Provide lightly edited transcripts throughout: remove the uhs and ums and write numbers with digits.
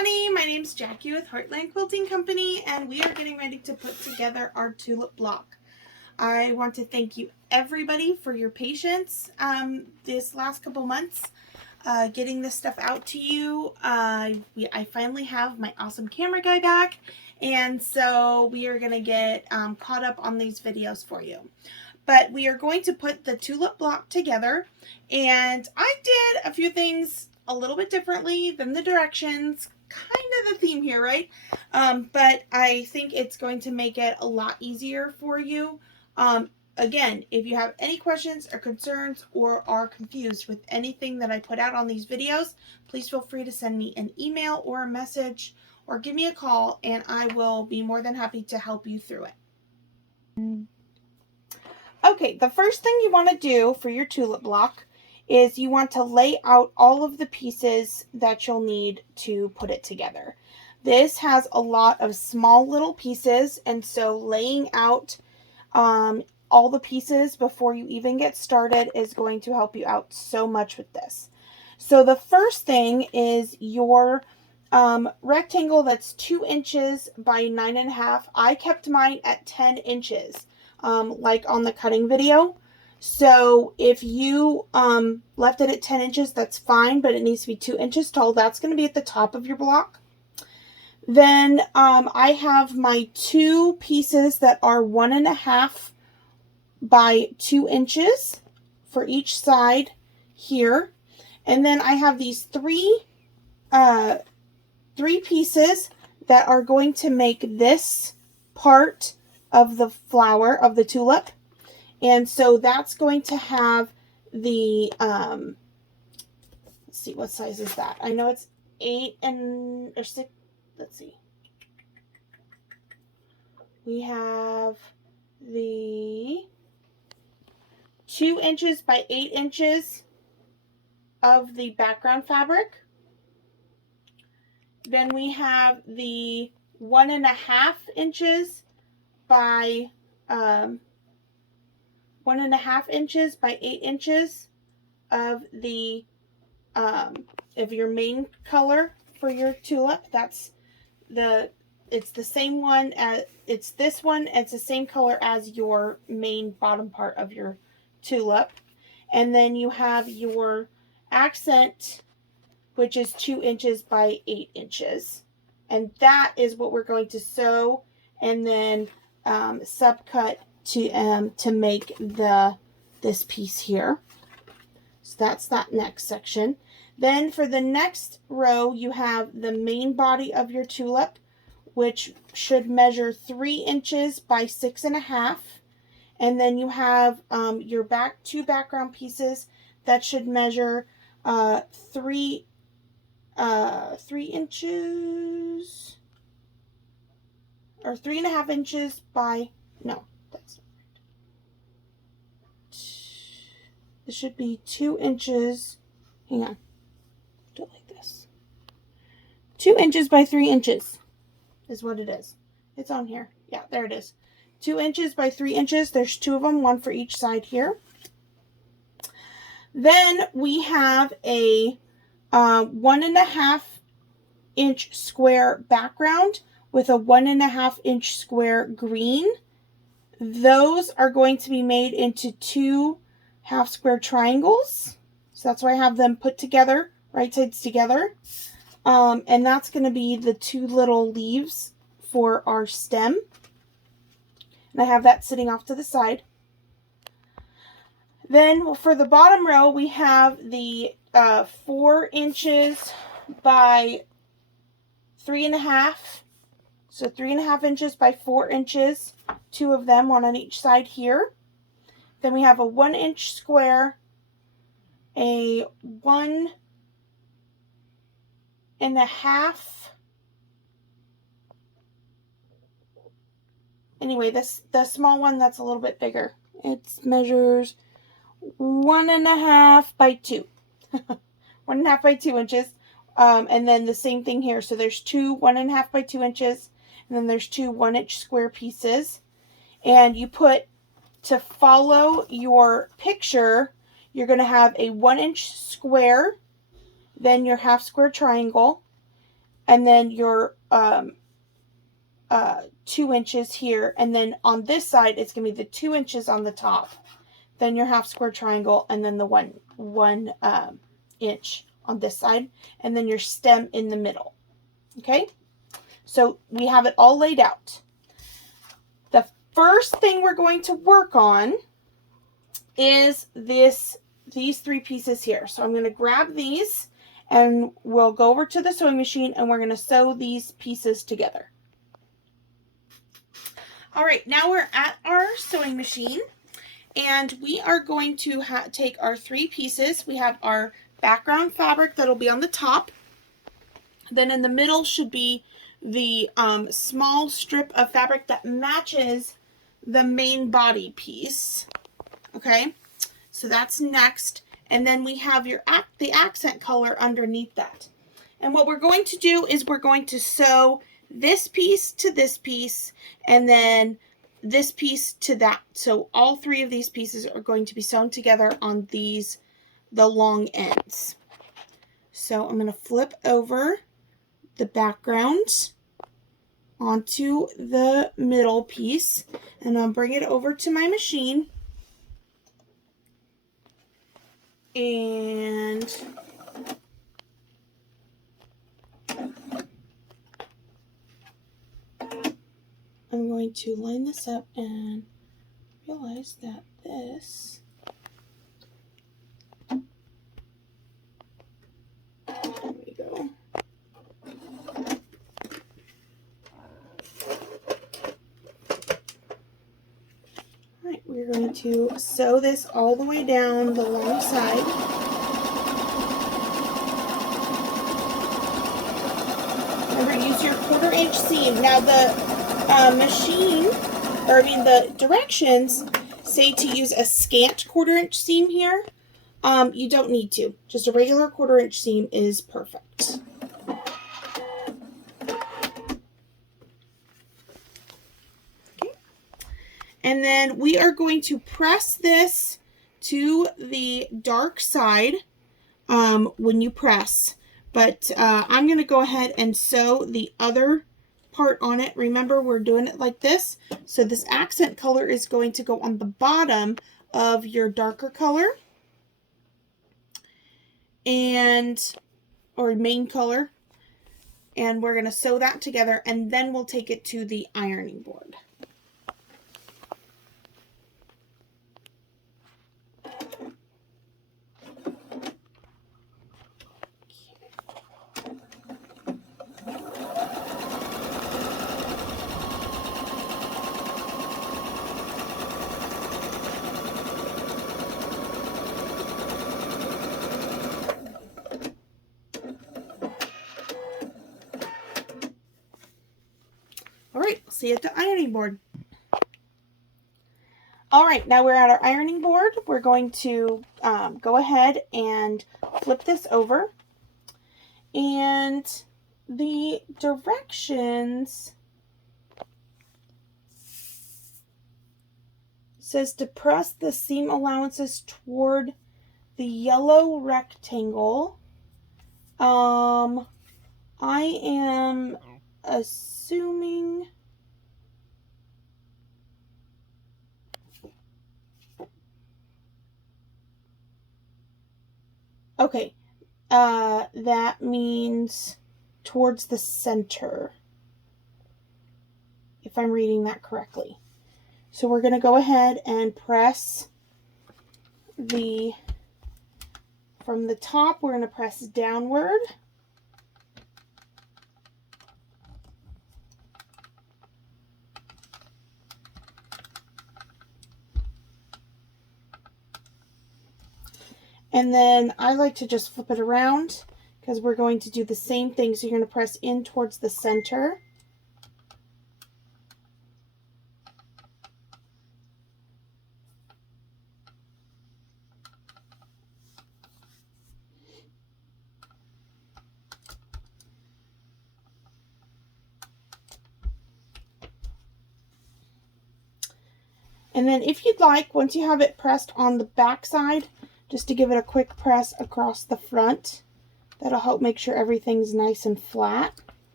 everybody, my name's Jackie with Heartland Quilting Company, and we are getting ready to put together our tulip block. I want to thank you everybody for your patience this last couple months getting this stuff out to you. I finally have my awesome camera guy back, and so we are going to get caught up on these videos for you. But we are going to put the tulip block together, and I did a few things a little bit differently than the directions, kind of the theme here, right? But I think it's going to make it a lot easier for you. Again, if you have any questions or concerns or are confused with anything that I put out on these videos, please feel free to send me an email or a message or give me a call, and I will be more than happy to help you through it. Okay, the first thing you want to do for your tulip block is you want to lay out all of the pieces that you'll need to put it together. This has a lot of small little pieces, and so laying out all the pieces before you even get started is going to help you out so much with this. So the first thing is your rectangle that's 2 inches by 9.5. I kept mine at 10 inches, like on the cutting video. So if you left it at 10 inches, that's fine, but it needs to be 2 inches tall. That's going to be at the top of your block. Then I have my 2 pieces that are 1.5 by 2 inches for each side here. And then I have these three pieces that are going to make this part of the flower of the tulip. And so that's going to have the, let's see, what size is that? I know it's 8 or 6, let's see. We have the 2 inches by 8 inches of the background fabric. Then we have the 1.5 inches by 1.5 inches by 8 inches of the of your main color for your tulip. That's it's the same one as it's this one. It's the same color as your main bottom part of your tulip. And then you have your accent, which is 2 inches by 8 inches. And that is what we're going to sew and then subcut to make this piece here. So that's that next section. Then for the next row, you have the main body of your tulip, which should measure 3 inches by 6.5. And then you have your two background pieces that should measure 3 inches or 3.5 inches by, no, that's not right. It should be 2 inches. Hang on. Do it like this. 2 inches by 3 inches is what it is. It's on here. Yeah, there it is. 2 inches by 3 inches. There's 2 of them, one for each side here. Then we have a 1.5 inch square background with a 1.5 inch square green. Those are going to be made into 2 half square triangles. So that's why I have them put together, right sides together. And that's going to be the 2 little leaves for our stem. And I have that sitting off to the side. Then for the bottom row, we have the 4 inches by 3.5. So 3.5 inches by 4 inches, 2 of them, one on each side here. Then we have a 1 inch square, a 1.5. Anyway, the small one that's a little bit bigger. It measures 1.5 by 2. 1.5 by 2 inches. And then the same thing here. So there's 2 1.5 by 2 inches. And then there's 2 1 inch square pieces. And you put, to follow your picture, you're going to have a 1 inch square, then your half square triangle, and then your 2 inches here, and then on this side it's going to be the 2 inches on the top, then your half square triangle, and then the one inch on this side, and then your stem in the middle. Okay, so we have it all laid out. The first thing we're going to work on is these 3 pieces here. So I'm going to grab these and we'll go over to the sewing machine and we're going to sew these pieces together. All right, now we're at our sewing machine and we are going to take our 3 pieces. We have our background fabric that'll be on the top. Then in the middle should be the small strip of fabric that matches the main body piece. Okay, so that's next. And then we have the accent color underneath that. And what we're going to do is we're going to sew this piece to this piece and then this piece to that. So all 3 of these pieces are going to be sewn together on the long ends. So I'm going to flip over the background onto the middle piece and I'll bring it over to my machine. And I'm going to line this up and realize that this there we go. Alright, we're going to sew this all the way down the long side. Remember, use your 1/4 inch seam. Now the the directions say to use a scant 1/4 inch seam here. You don't need to. Just a regular 1/4 inch seam is perfect. Okay. And then we are going to press this to the dark side when you press. But I'm going to go ahead and sew the other part on it. Remember, we're doing it like this. So this accent color is going to go on the bottom of your darker color or main color. And we're going to sew that together and then we'll take it to the ironing board. Alright, see you at the ironing board. Alright, now we're at our ironing board. We're going to go ahead and flip this over. And the directions says to press the seam allowances toward the yellow rectangle. I am assuming okay, that means towards the center, if I'm reading that correctly. So we're going to go ahead and press from the top, we're going to press downward. And then I like to just flip it around because we're going to do the same thing. So you're going to press in towards the center. And then if you'd like, once you have it pressed on the back side, just to give it a quick press across the front. That'll help make sure everything's nice and flat.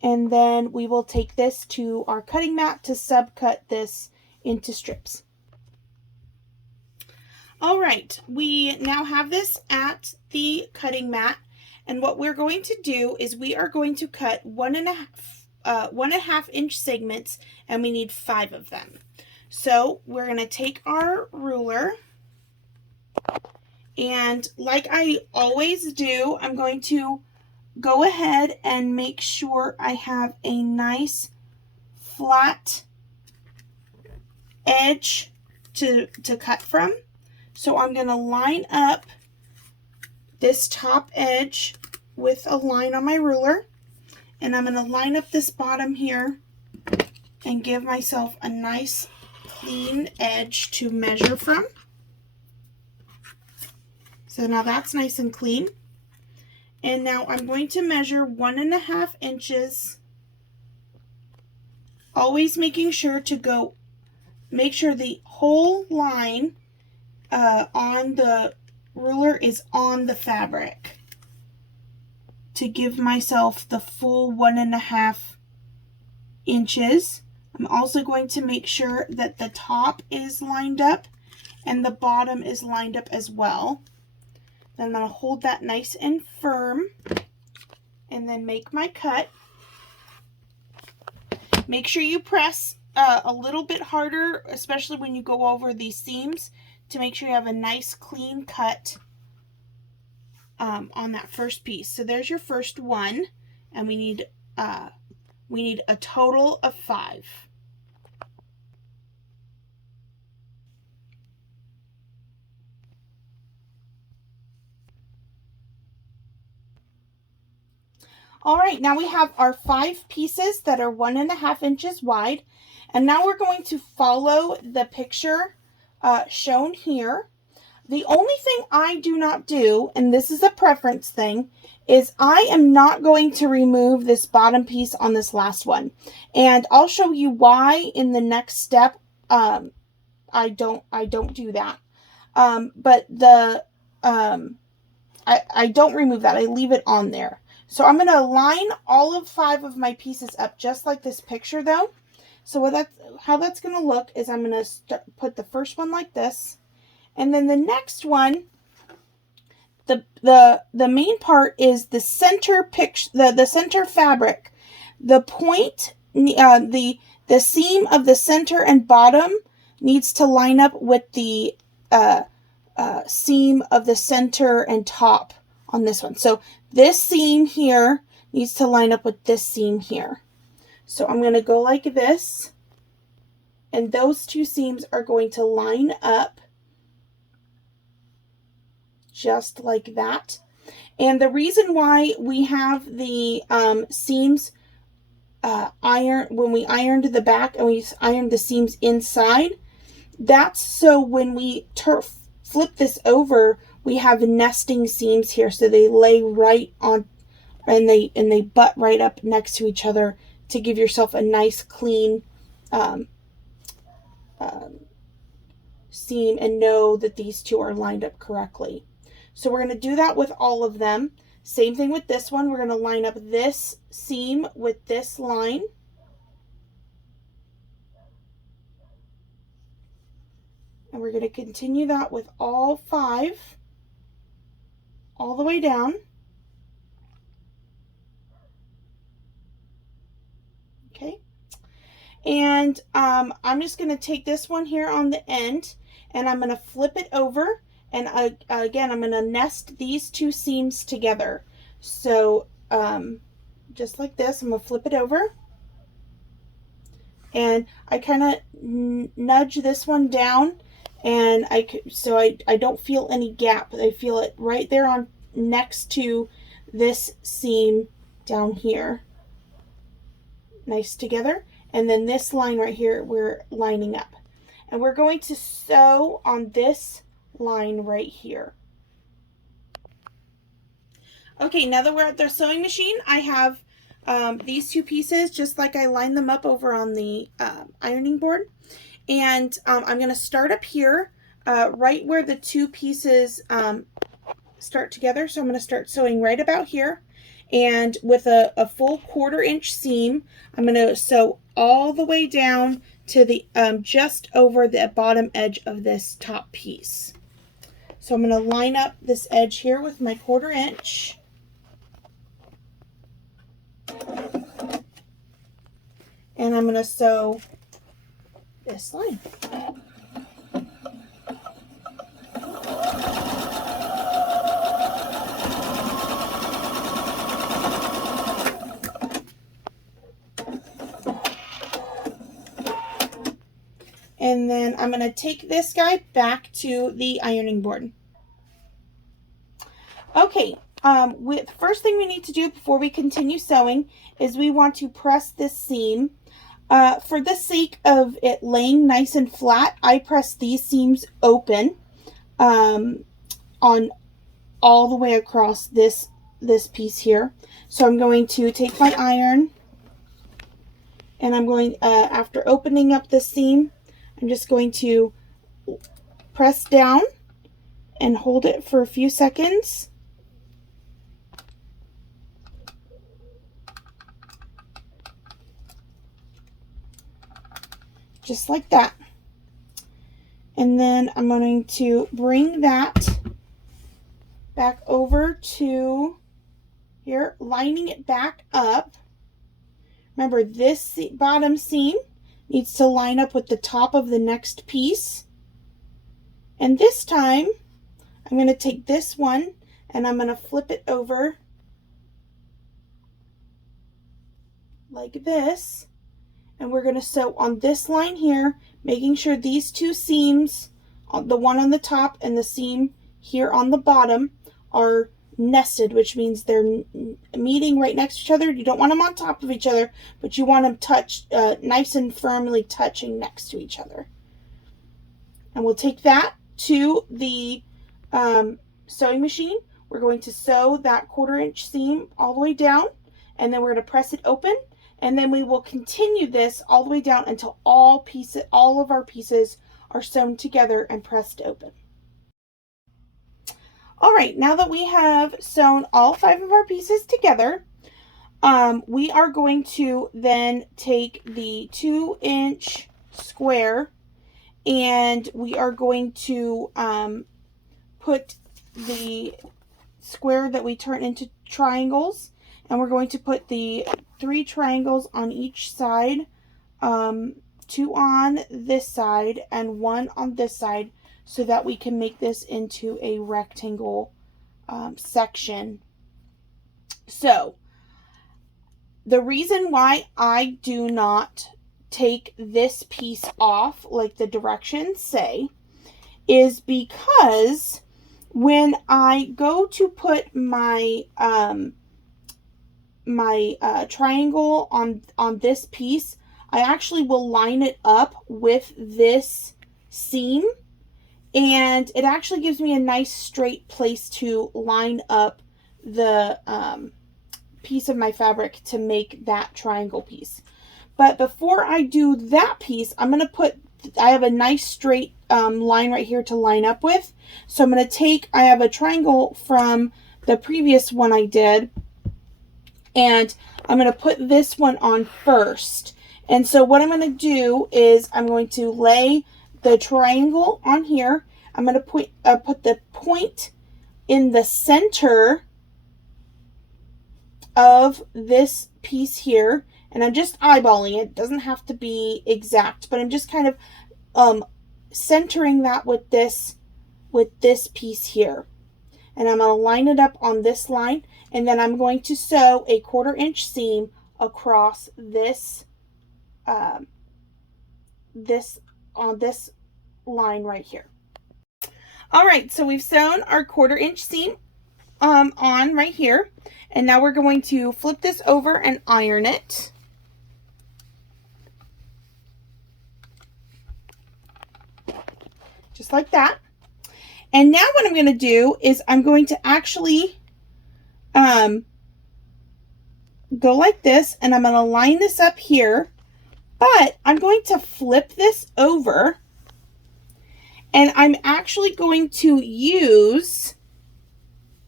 And then we will take this to our cutting mat to subcut this into strips. All right, we now have this at the cutting mat, and what we're going to do is we are going to cut 1.5 inch segments, and we need 5 of them. So we're going to take our ruler, and like I always do, I'm going to go ahead and make sure I have a nice flat edge to cut from. So I'm going to line up this top edge with a line on my ruler, and I'm going to line up this bottom here and give myself a nice clean edge to measure from. So now that's nice and clean. And now I'm going to measure 1.5 inches, always making sure to make sure the whole line on the ruler is on the fabric to give myself the full 1.5 inches. I'm also going to make sure that the top is lined up and the bottom is lined up as well. Then I'm going to hold that nice and firm and then make my cut. Make sure you press a little bit harder, especially when you go over these seams, to make sure you have a nice clean cut on that first piece. So there's your first one, and we need a total of 5. All right, now we have our 5 pieces that are 1.5 inches wide, and now we're going to follow the picture shown here. The only thing I do not do, and this is a preference thing, is I am not going to remove this bottom piece on this last one. And I'll show you why in the next step. I don't do that. But I don't remove that. I leave it on there. So I'm going to line all of 5 of my pieces up just like this picture though. So how that's going to look is I'm going to put the first one like this. And then the next one, the main part is the center the center fabric. The point, the seam of the center and bottom needs to line up with the seam of the center and top on this one. So this seam here needs to line up with this seam here. So I'm going to go like this, and those 2 seams are going to line up just like that. And the reason why we have the seams when we ironed the back and we ironed the seams inside, that's so when we flip this over, we have nesting seams here, so they lay right on, and they butt right up next to each other to give yourself a nice clean seam and know that these 2 are lined up correctly. So we're going to do that with all of them. Same thing with this one. We're going to line up this seam with this line. And we're going to continue that with all 5, all the way down. Okay. And I'm just going to take this one here on the end, and I'm going to flip it over. And again, I'm going to nest these 2 seams together. So just like this, I'm going to flip it over. And I kind of nudge this one down, and so I don't feel any gap. I feel it right there on next to this seam down here. Nice together. And then this line right here, we're lining up. And we're going to sew on this line right here. Okay, now that we're at the sewing machine, I have these 2 pieces just like I lined them up over on the ironing board. And I'm going to start up here right where the 2 pieces start together. So I'm going to start sewing right about here. And with a full 1/4 inch seam, I'm going to sew all the way down to the just over the bottom edge of this top piece. So I'm going to line up this edge here with my 1/4 inch. And I'm going to sew this line. And then I'm going to take this guy back to the ironing board. Okay, first thing we need to do before we continue sewing is we want to press this seam. For the sake of it laying nice and flat, I press these seams open on all the way across this piece here. So I'm going to take my iron, and I'm going, after opening up the seam, I'm just going to press down and hold it for a few seconds. Just like that. And then I'm going to bring that back over to here, lining it back up. Remember, this bottom seam needs to line up with the top of the next piece. And this time, I'm going to take this one and I'm going to flip it over like this. And we're going to sew on this line here, making sure these two seams, the one on the top and the seam here on the bottom, are nested, which means they're meeting right next to each other. You don't want them on top of each other, but you want them nice and firmly touching next to each other. And we'll take that to the sewing machine. We're going to sew that 1/4 inch seam all the way down, and then we're going to press it open, and then we will continue this all the way down until all of our pieces are sewn together and pressed open. All right, now that we have sewn all 5 of our pieces together, we are going to then take the 2-inch square, and we are going to put the square that we turn into triangles, and we're going to put the 3 triangles on each side, 2 on this side and 1 on this side, so that we can make this into a rectangle section. So the reason why I do not take this piece off like the directions say is because when I go to put my triangle on this piece, I actually will line it up with this seam, and it actually gives me a nice straight place to line up the piece of my fabric to make that triangle piece. But before I do that piece, I'm going to I have a nice straight line right here to line up with. So I'm going to I have a triangle from the previous one I did, and I'm going to put this one on first. And so what I'm going to do is I'm going to lay the triangle on here. I'm going to put the point in the center of this piece here, and I'm just eyeballing it. It doesn't have to be exact, but I'm just kind of centering that with this piece here. And I'm going to line it up on this line, and then I'm going to sew a 1/4 inch seam across this on this line right here. All right, so we've sewn our 1/4 inch seam on right here, and now we're going to flip this over and iron it. Just like that. And now what I'm going to do is I'm going to actually go like this, and I'm going to line this up here, but I'm going to flip this over, and I'm actually going to use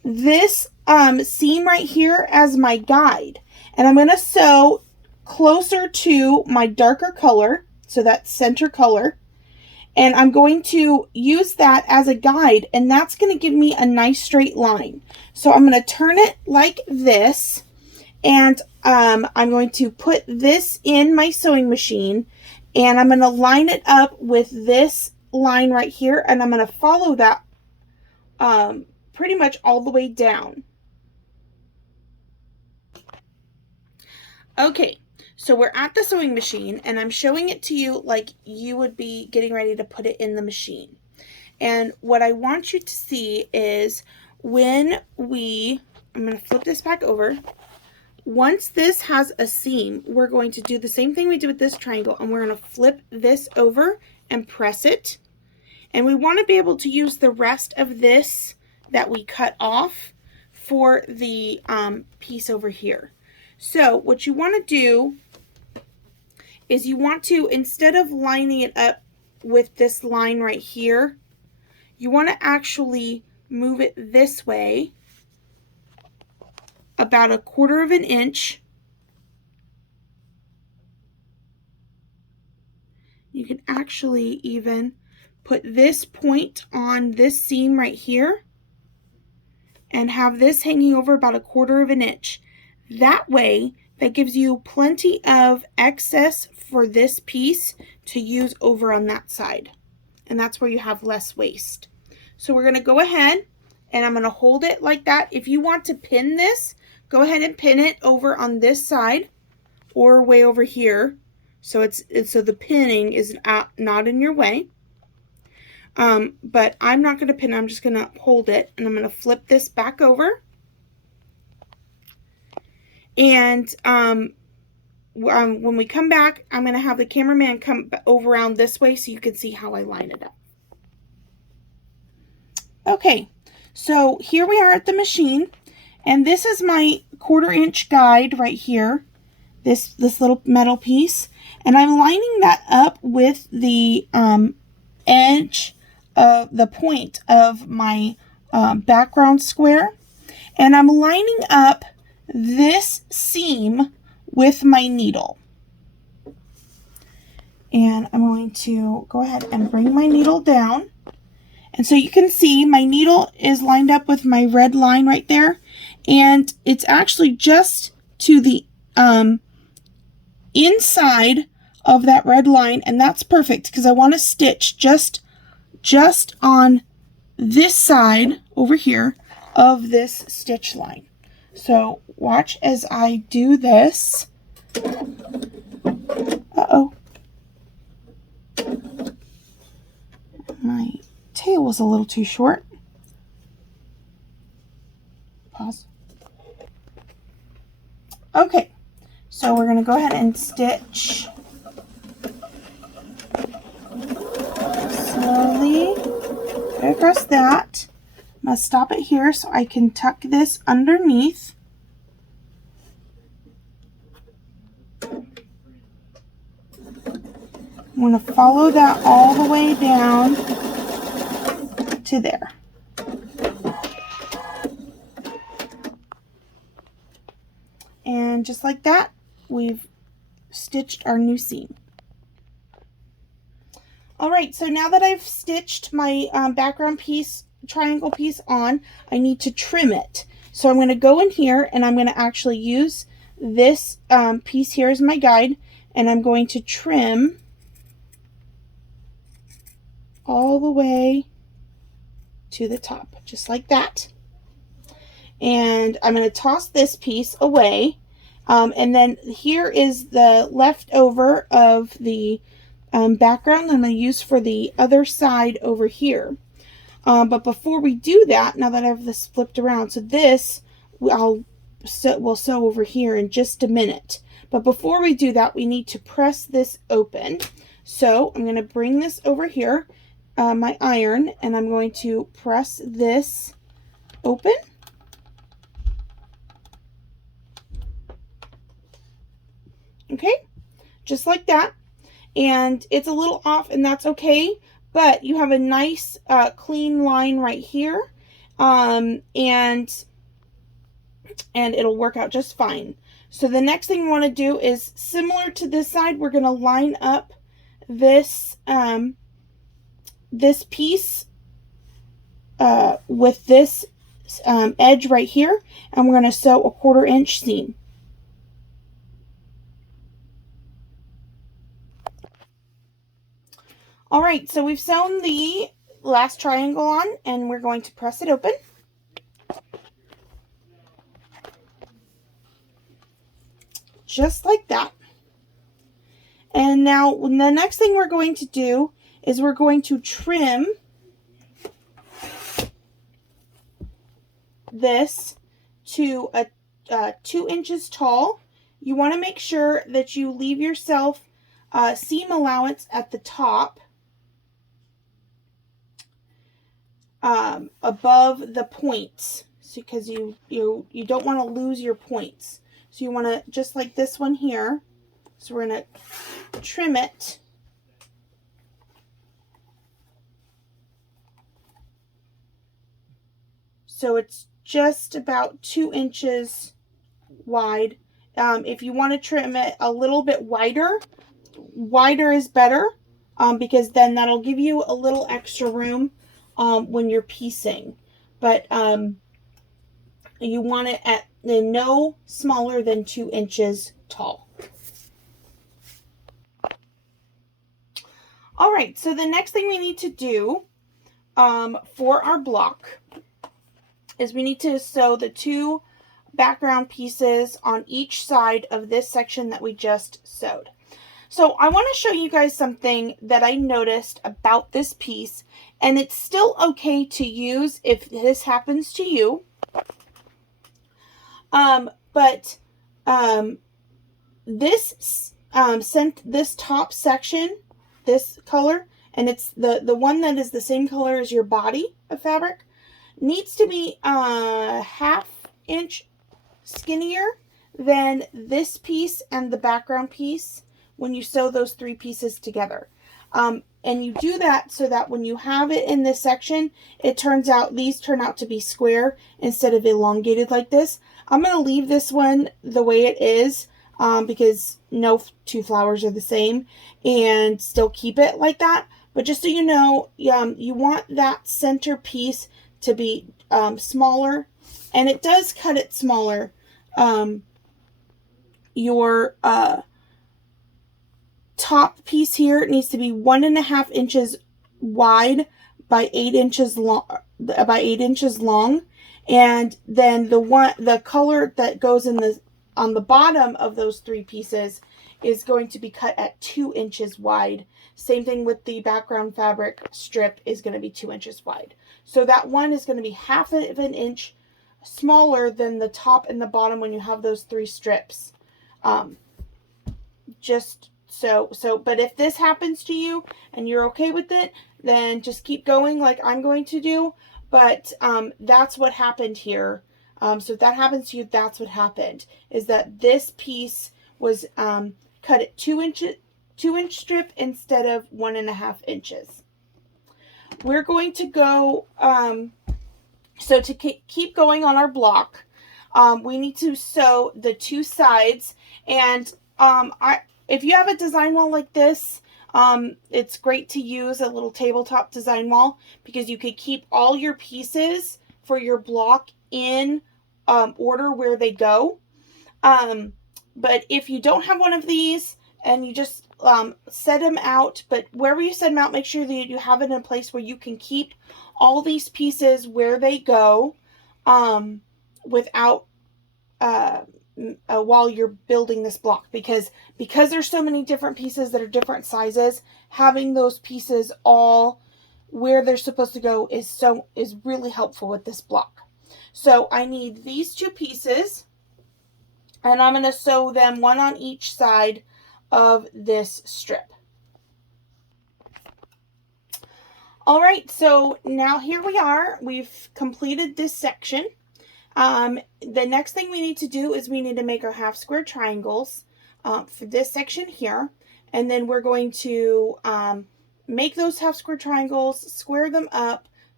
this seam right here as my guide. And I'm going to sew closer to my darker color, so that center color. And I'm going to use that as a guide, and that's going to give me a nice straight line. So I'm going to turn it like this, and I'm going to put this in my sewing machine, and I'm going to line it up with this line right here, and I'm going to follow that pretty much all the way down. Okay, so we're at the sewing machine, and I'm showing it to you like you would be getting ready to put it in the machine. And what I want you to see is when I'm going to flip this back over. Once this has a seam, we're going to do the same thing we did with this triangle, and we're going to flip this over and press it. And we want to be able to use the rest of this that we cut off for the piece over here. So what you want to do is you want to, instead of lining it up with this line right here, you want to actually move it this way about 1/4 of an inch. You can actually even put this point on this seam right here and have this hanging over about 1/4 of an inch. That way, that gives you plenty of excess for this piece to use over on that side. And that's where you have less waste. So we're going to go ahead and I'm going to hold it like that. If you want to pin this, go ahead and pin it over on this side or way over here. So so the pinning is not in your way. But I'm not going to pin, I'm just going to hold it, and I'm going to flip this back over. And when we come back, I'm going to have the cameraman come over around this way so you can see how I line it up. Okay, so here we are at the machine, and this is my 1/4 inch guide right here, this little metal piece, and I'm lining that up with the edge of the point of my background square, and I'm lining up this seam with my needle. And I'm going to go ahead and bring my needle down. And so you can see my needle is lined up with my red line right there. And it's actually just to the inside of that red line. And that's perfect because I want to stitch just on this side over here of this stitch line. So watch as I do this. Uh-oh. My tail was a little too short. Pause. Okay, so we're going to go ahead and stitch slowly across that. I'm going to stop it here so I can tuck this underneath. I'm going to follow that all the way down to there. And just like that, we've stitched our new seam. All right, so now that I've stitched my background piece, triangle piece on, I need to trim it. So I'm going to go in here and I'm going to actually use this piece here as my guide, and I'm going to trim all the way to the top, just like that. And I'm going to toss this piece away. And then here is the leftover of the background I'm going to use for the other side over here. But before we do that, now that I have this flipped around, so this we'll sew over here in just a minute. But before we do that, we need to press this open. So I'm going to bring this over here, my iron, and I'm going to press this open. Okay, just like that. And it's a little off, and that's okay, but you have a nice clean line right here. and it'll work out just fine. So the next thing we want to do is similar to this side, we're going to line up this, this piece with this edge right here, and we're going to sew a 1/4 inch seam. All right, so we've sewn the last triangle on, and we're going to press it open. Just like that. And now the next thing we're going to do is we're going to trim this to a 2 inches tall. You want to make sure that you leave yourself seam allowance at the top above the points, because you don't want to lose your points. So you want to, just like this one here, so we're going to trim it so it's just about 2 inches wide. If you want to trim it a little bit wider is better, because then that'll give you a little extra room when you're piecing. But you want it at no smaller than 2 inches tall. All right, so the next thing we need to do for our block is we need to sew the 2 background pieces on each side of this section that we just sewed. So I want to show you guys something that I noticed about this piece, and it's still okay to use if this happens to you. This top section, this color, and it's the one that is the same color as your body of fabric, needs to be 1/2 inch skinnier than this piece and the background piece when you sew those 3 pieces together. And you do that so that when you have it in this section, these turn out to be square instead of elongated like this. I'm going to leave this one the way it is, because no 2 flowers are the same, and still keep it like that. But just so you know, you want that center piece to be smaller, and it does cut it smaller. Your top piece here needs to be 1.5 inches wide by 8 inches long. And then the color that goes on the bottom of those 3 pieces is going to be cut at 2 inches wide. Same thing with the background fabric strip is going to be 2 inches wide. So that one is going to be 1/2 of an inch smaller than the top and the bottom when you have those 3 strips. But if this happens to you and you're okay with it, then just keep going like I'm going to do. But that's what happened here. So if that happens to you, that's what happened, is that this piece was cut at 2-inch strip instead of 1.5 inches. We're going to go, so to keep going on our block, we need to sew the 2 sides. And if you have a design wall like this, it's great to use a little tabletop design wall, because you could keep all your pieces for your block in order where they go. But if you don't have one of these and you just set them out, but wherever you set them out, make sure that you have it in a place where you can keep all these pieces where they go without while you're building this block, because there's so many different pieces that are different sizes, having those pieces all where they're supposed to go is really helpful with this block. So I need these 2 pieces, and I'm going to sew them one on each side of this strip. All right, so now here we are. We've completed this section. The next thing we need to do is we need to make our half square triangles for this section here. And then we're going to make those half square triangles, square them up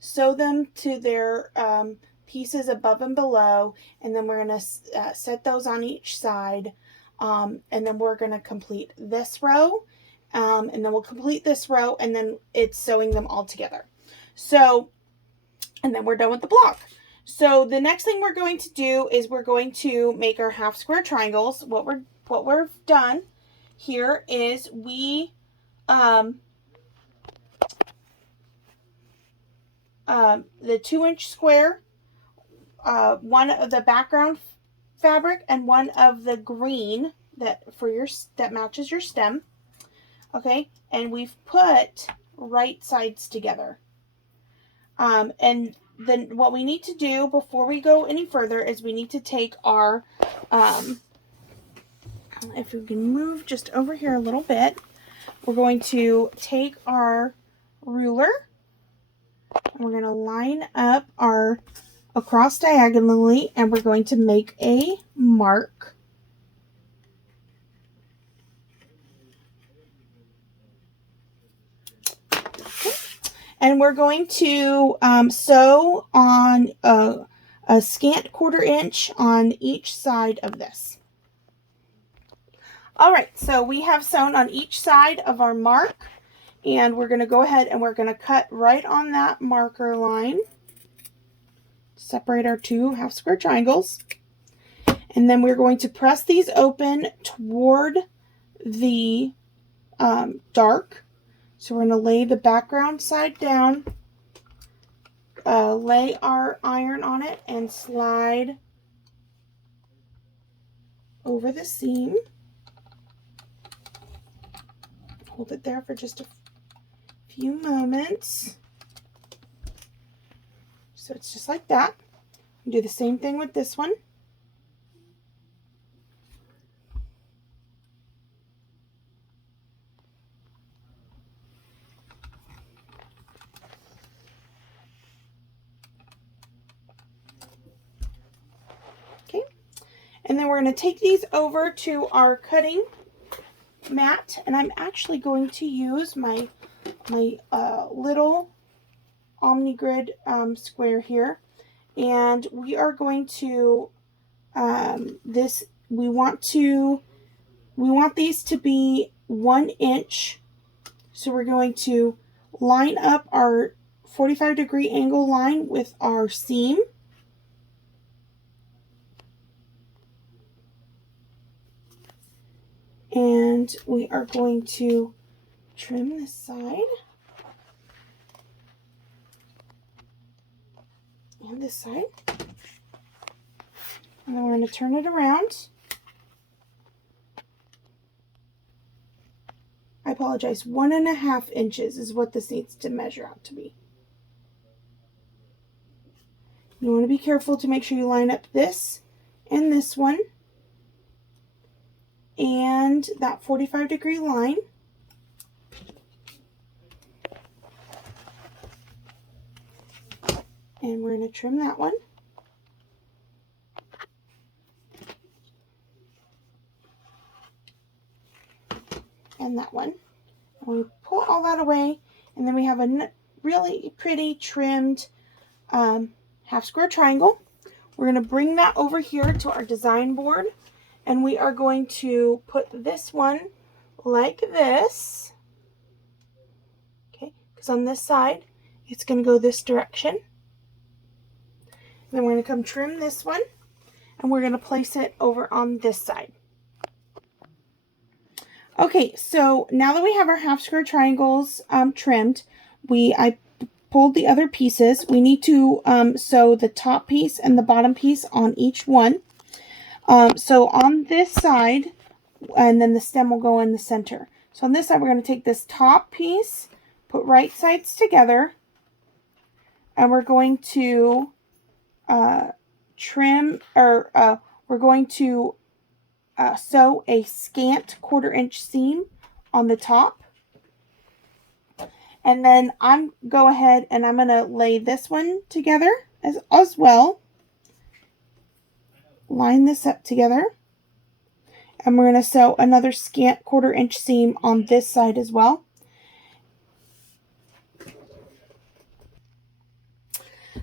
sew them to their pieces above and below, and then we're going to set those on each side, and then we're going to complete this row, and then we'll complete this row, and then it's sewing them all together. So, and then we're done with the block. So the next thing we're going to do is we're going to make our half square triangles. What we've done here is we the 2-inch square, one of the background fabric and one of the green that matches your stem. Okay, and we've put right sides together. And then what we need to do before we go any further is we need to take our, if we can move just over here a little bit, we're going to take our ruler and we're going to line up our across diagonally, and we're going to make a mark. And we're going to sew on a scant 1/4 inch on each side of this. All right, so we have sewn on each side of our mark, and we're going to go ahead and we're going to cut right on that marker line, separate our 2 half square triangles, and then we're going to press these open toward the dark. So we're going to lay the background side down, lay our iron on it, and slide over the seam. Hold it there for just a few moments. So it's just like that. Do the same thing with this one. And then we're going to take these over to our cutting mat, and I'm actually going to use my little OmniGrid square here, and we are going to we want these to be 1 inch, so we're going to line up our 45-degree angle line with our seam. And we are going to trim this side and this side. And then we're going to turn it around. I apologize, 1.5 inches is what this needs to measure out to be. You want to be careful to make sure you line up this and this one and that 45-degree line. And we're going to trim that one. And that one. And we pull all that away, and then we have a really pretty trimmed half square triangle. We're going to bring that over here to our design board, and we are going to put this one like this. Okay, because on this side, it's going to go this direction. And then we're going to come trim this one, and we're going to place it over on this side. Okay, so now that we have our half square triangles trimmed, I pulled the other pieces. We need to sew the top piece and the bottom piece on each one. So on this side, and then the stem will go in the center. So on this side, we're going to take this top piece, put right sides together, and we're going to trim, or we're going to sew a scant 1/4 inch seam on the top. And then go ahead and I'm going to lay this one together as well. Line this up together. And we're going to sew another scant 1/4 inch seam on this side as well.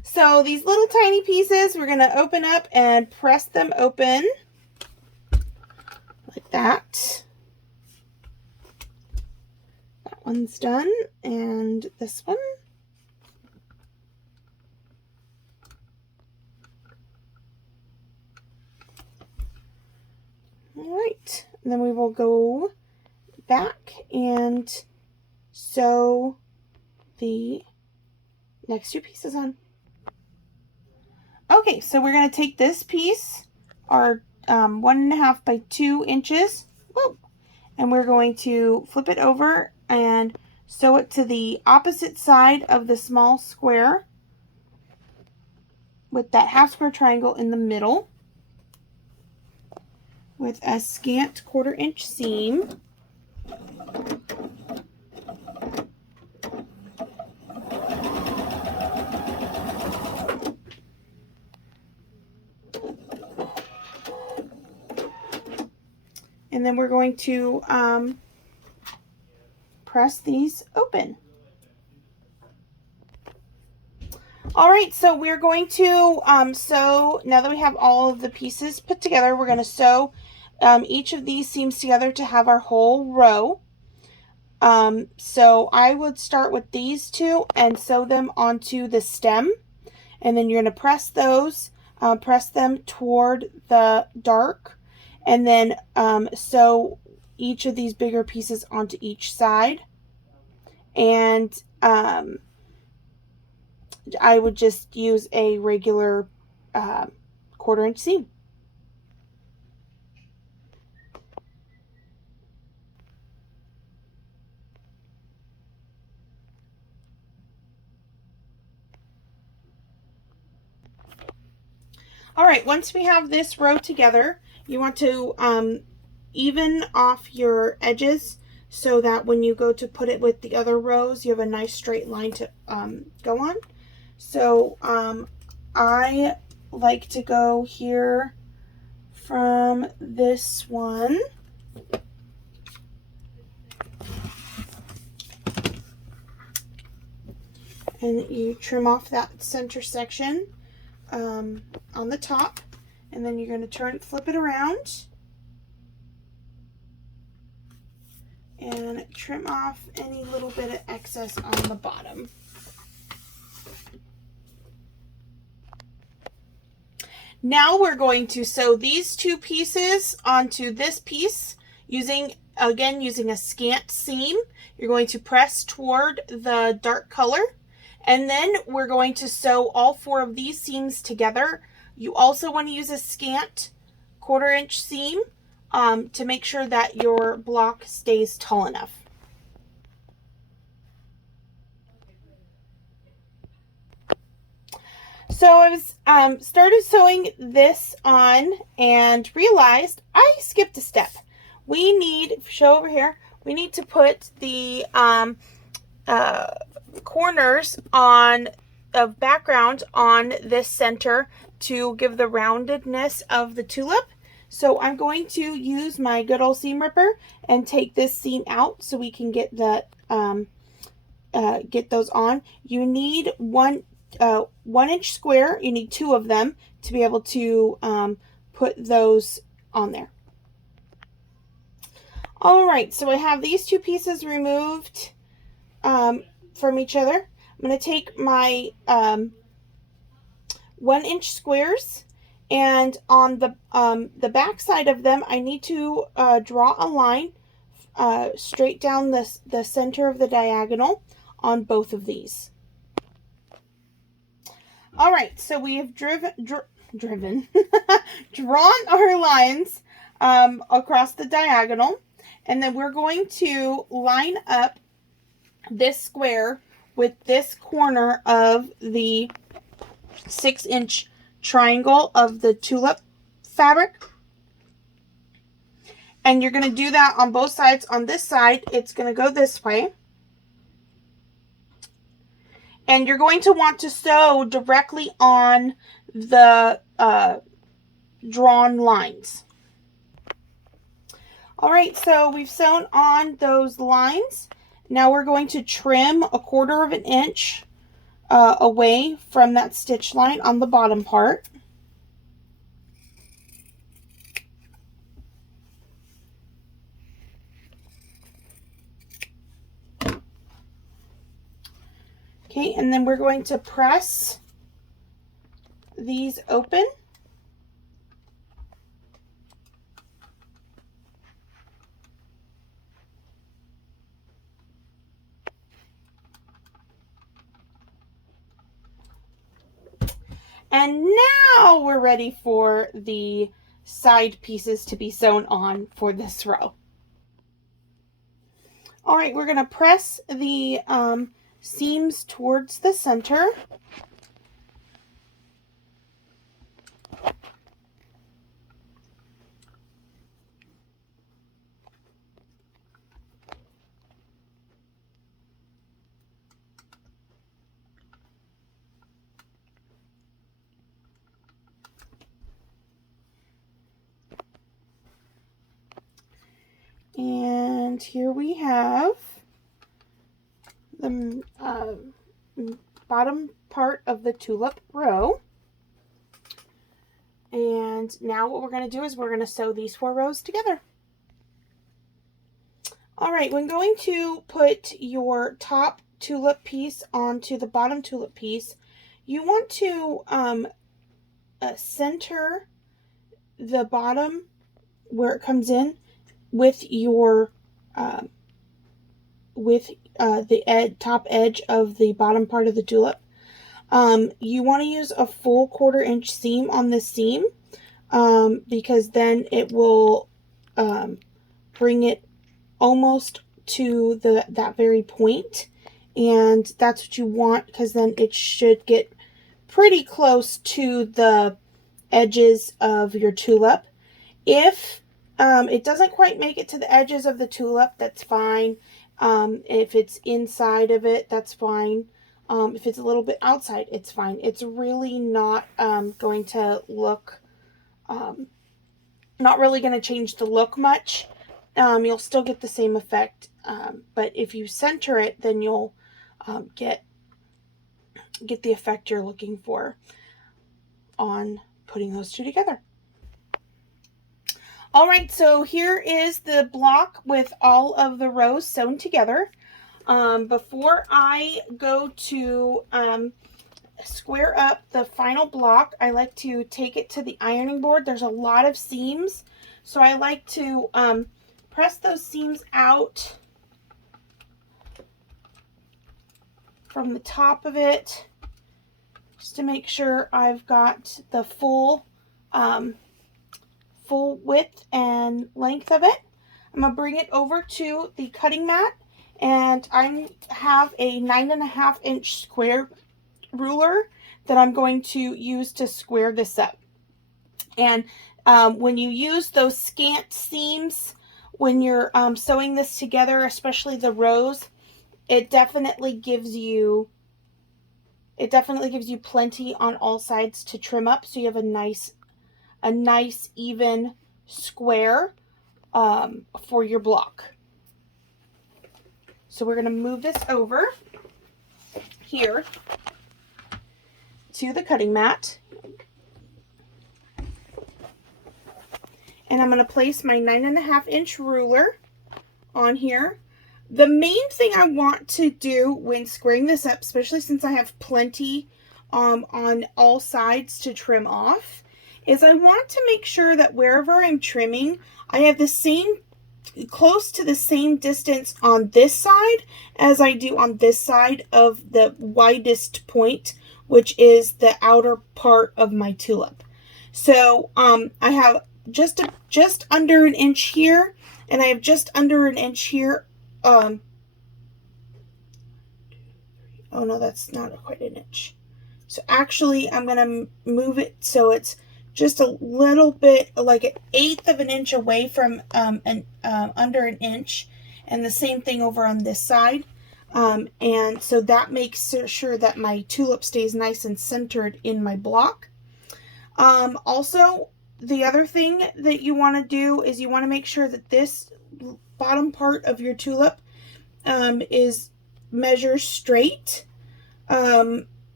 So these little tiny pieces, we're going to open up and press them open like that. That one's done, and this one. All right, and then we will go back and sew the next two pieces on. Okay, so we're going to take this piece, our 1.5 by 2 inches, whoa, and we're going to flip it over and sew it to the opposite side of the small square with that half square triangle in the middle with a scant 1/4 inch seam. And then we're going to press these open. All right, so we're going to sew, now that we have all of the pieces put together, we're going to sew each of these seams together to have our whole row. So I would start with these two and sew them onto the stem. And then you're going to press those, press them toward the dark, and then sew each of these bigger pieces onto each side. And I would just use a regular 1/4 inch seam. All right, once we have this row together, you want to even off your edges so that when you go to put it with the other rows, you have a nice straight line to go on. So I like to go here from this one. And you trim off that center section on the top, and then you're going to flip it around and trim off any little bit of excess on the bottom. Now we're going to sew these two pieces onto this piece using a scant seam. You're going to press toward the dark color, and then we're going to sew all 4 of these seams together. You also want to use a scant 1/4 inch seam to make sure that your block stays tall enough. So I was started sewing this on and realized I skipped a step. We need, show over here, we need to put the corners of background on this center to give the roundedness of the tulip. So I'm going to use my good old seam ripper and take this seam out so we can get the get those on. You need 1 inch square. You need 2 of them to be able to put those on there. All right, so I have these 2 pieces removed from each other. I'm going to take my 1 inch squares, and on the back side of them, I need to draw a line straight down the center of the diagonal on both of these. All right, so we have drawn our lines across the diagonal, and then we're going to line up this square with this corner of the 6 inch triangle of the tulip fabric. And you're going to do that on both sides. On this side, it's going to go this way. And you're going to want to sew directly on the drawn lines. All right, so we've sewn on those lines. Now we're going to trim 1/4 inch away from that stitch line on the bottom part. Okay, and then we're going to press these open. And now we're ready for the side pieces to be sewn on for this row. All right, we're going to press the seams towards the center. And here we have the bottom part of the tulip row. And now what we're going to do is we're going to sew these 4 rows together. All right, when going to put your top tulip piece onto the bottom tulip piece, you want to center the bottom where it comes in with your the top edge of the bottom part of the tulip. You want to use a full 1/4 inch seam on this seam because then it will bring it almost to that very point, and that's what you want, because then it should get pretty close to the edges of your tulip. If it doesn't quite make it to the edges of the tulip, that's fine. If it's inside of it, that's fine. If it's a little bit outside, it's fine. It's really not going to look, not really going to change the look much. You'll still get the same effect, but if you center it, then you'll get the effect you're looking for on putting those 2 together. All right, so here is the block with all of the rows sewn together. Before I go to square up the final block, I like to take it to the ironing board. There's a lot of seams, so I like to press those seams out from the top of it, just to make sure I've got the full width and length of it. I'm going to bring it over to the cutting mat, and I have a 9.5 inch square ruler that I'm going to use to square this up. And when you use those scant seams, when you're sewing this together, especially the rows, it definitely gives you plenty on all sides to trim up, so you have a nice even square for your block. So we're going to move this over here to the cutting mat, and I'm going to place my 9.5 inch ruler on here. The main thing I want to do when squaring this up, especially since I have plenty on all sides to trim off, is I want to make sure that wherever I'm trimming, I have close to the same distance on this side as I do on this side of the widest point, which is the outer part of my tulip. So I have just under an inch here, and I have just under an inch here. Oh no, that's not quite an inch. So actually I'm going to move it so it's just a little bit, like 1/8 of an inch away from under an inch, and the same thing over on this side. And so that makes sure that my tulip stays nice and centered in my block. Also, the other thing that you want to do is you want to make sure that this bottom part of your tulip measures straight.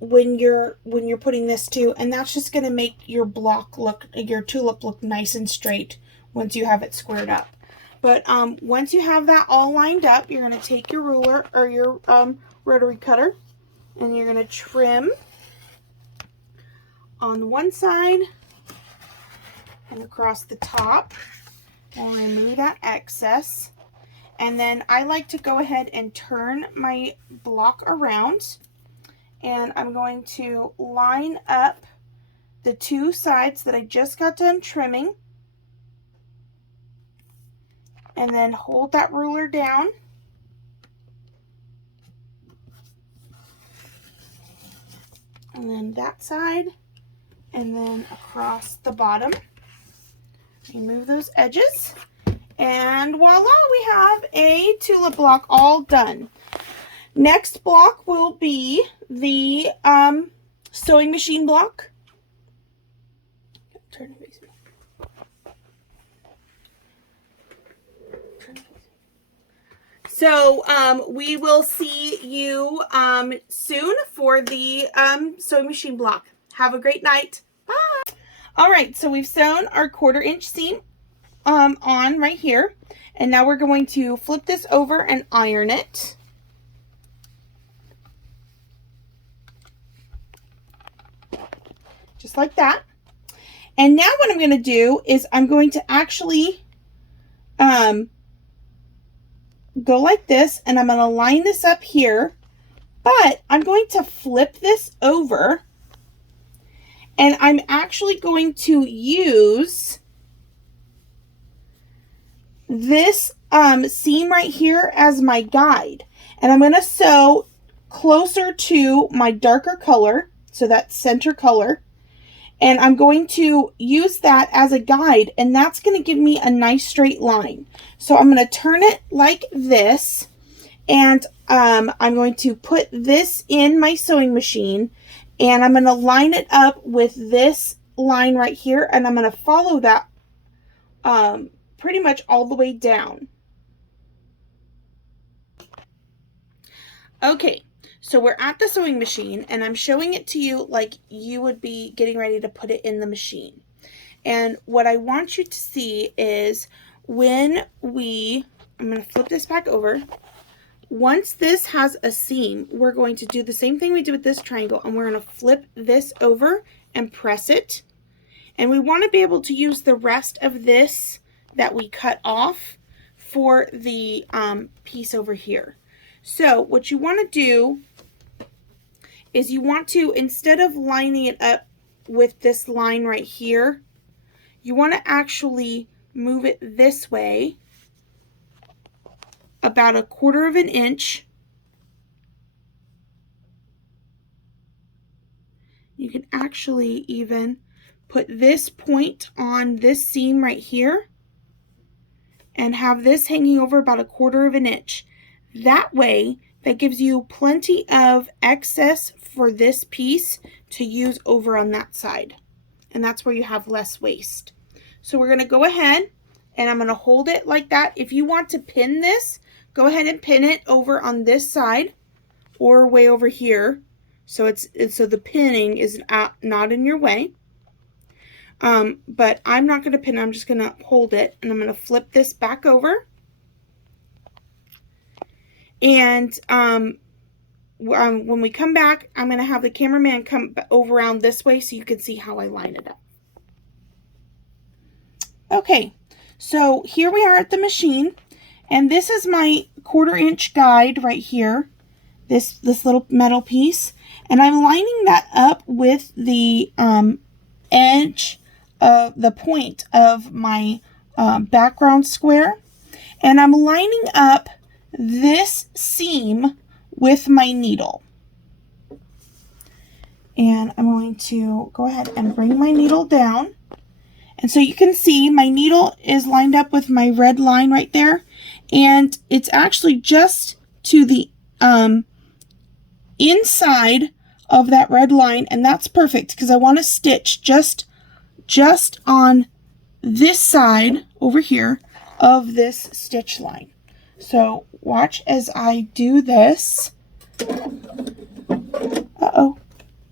when you're putting this too, and that's just going to make your tulip look nice and straight once you have it squared up. But once you have that all lined up, you're going to take your ruler or your rotary cutter, and you're going to trim on one side and across the top. We'll remove that excess. And then I like to go ahead and turn my block around, and I'm going to line up the two sides that I just got done trimming, and then hold that ruler down. And then that side, and then across the bottom. Remove those edges. And voila, we have a tulip block all done. Next block will be the sewing machine block. Turn it facing me. So we will see you soon for the sewing machine block. Have a great night. Bye. All right, so we've sewn our 1/4 inch seam on right here, and now we're going to flip this over and iron it. Just like that. And now what I'm going to do is I'm going to actually go like this, and I'm going to line this up here, but I'm going to flip this over, and I'm actually going to use this seam right here as my guide, and I'm going to sew closer to my darker color, so that center color, and I'm going to use that as a guide, and that's going to give me a nice straight line. So I'm going to turn it like this, and I'm going to put this in my sewing machine, and I'm going to line it up with this line right here, and I'm going to follow that pretty much all the way down. Okay, so we're at the sewing machine, and I'm showing it to you like you would be getting ready to put it in the machine. And what I want you to see is when I'm going to flip this back over. Once this has a seam, we're going to do the same thing we did with this triangle, and we're going to flip this over and press it. And we want to be able to use the rest of this that we cut off for the piece over here. So what you want to do is you want to, instead of lining it up with this line right here, you want to actually move it this way about 1/4 inch. You can actually even put this point on this seam right here and have this hanging over about 1/4 inch. That way, that gives you plenty of excess for this piece to use over on that side. And that's where you have less waste. So we're going to go ahead, and I'm going to hold it like that. If you want to pin this, go ahead and pin it over on this side or way over here. So so the pinning is not in your way. But I'm not going to pin it. I'm just going to hold it, and I'm going to flip this back over. And when we come back, I'm going to have the cameraman come over around this way so you can see how I line it up. Okay, so here we are at the machine, and this is my 1/4 inch guide right here, this little metal piece, and I'm lining that up with the edge of the point of my background square, and I'm lining up this seam with my needle. And I'm going to go ahead and bring my needle down. And so you can see my needle is lined up with my red line right there. And it's actually just to the inside of that red line. And that's perfect because I want to stitch just on this side over here of this stitch line. So watch as I do this. Uh-oh.